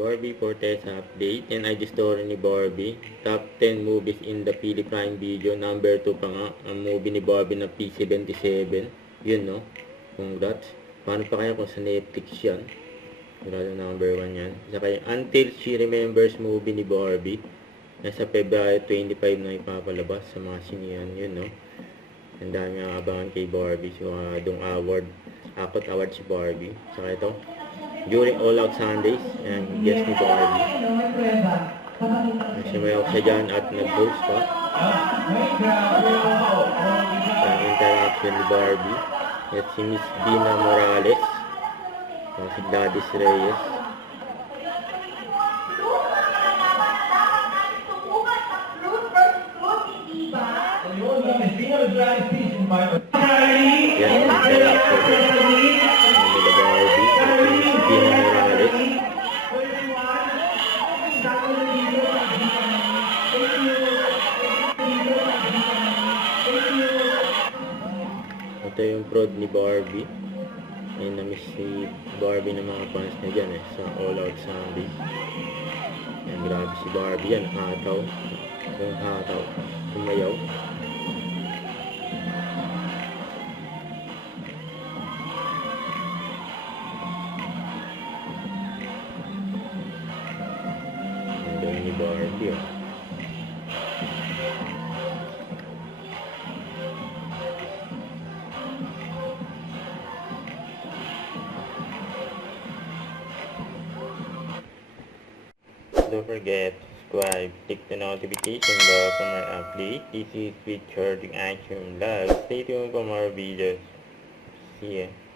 Barbie Fortesa update. Yan ay the story ni Barbie. Top 10 movies in the Philippine Video. Number 2 pa nga ang movie ni Barbie na P77. Yun, no? Congrats. Paano pa kaya kung sa Netflix yan? Sigurado number 1 yan. Saka yung Until She Remembers movie ni Barbie. Nasa February 25 na ipapalabas sa mga sinihan. Yun, no? Ang dami ang abangan kay Barbie. So, dong award. Akot award si Barbie. Saka ito. During All Out Sundays, and guest ni Barbie. Sumayaw siya dyan at nag-host pa. Ang interaction ni Barbie. At si Miss Dina Morales. Si Gladys Reyes. Yan ang interaction. Ito yung prod ni Barbie. Ayun, na-miss si Barbie ng mga fans niya dyan sa All Out Sunday. Yan, grabe si Barbie yan. Hataw. Yung hataw. Tumayaw. Ganda ni Barbie, oh. Don't forget to subscribe, click the notification bell for more updates. This is Richard Action Vlog. Stay tuned for more videos. See ya.